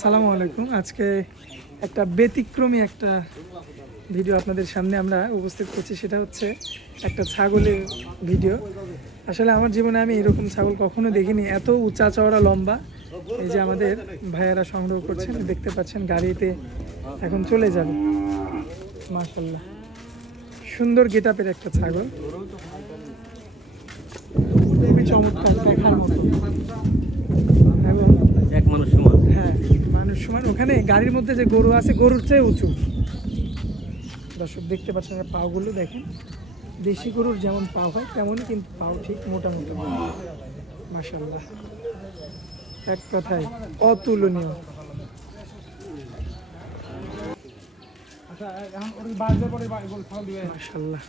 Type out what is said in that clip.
আসসালামু আলাইকুম। আজকে একটা ব্যতিক্রমী একটা ভিডিও আপনাদের সামনে আমরা উপস্থিত করছি। সেটা হচ্ছে একটা ছাগলের ভিডিও। আসলে আমার জীবনে আমি এরকম ছাগল কখনো দেখিনি, এত উঁচা চওড়া লম্বা। এই যে আমাদের ভাইয়েরা সংগ্রহ করছেন, দেখতে পাচ্ছেন গাড়িতে এখন চলে যাবে। মাশাআল্লাহ, সুন্দর গেটআপের একটা ছাগল, খুবই চমৎকার, দেখার মতো। এবং এক মানুষ সমান। হ্যাঁ, মানুষ সমান। ওখানে গাড়ির মধ্যে যে গরু আছে, গরুর চেয়ে উঁচু। দর্শক দেখতে পাচ্ছেন, পাগুলো দেখেন, দেশি গরুর যেমন পা হয় তেমনই কিন্তু পাও ঠিক মোটা মোটা। মাশাআল্লাহ, এক কথায় অতুলনীয়। মাশাআল্লাহ,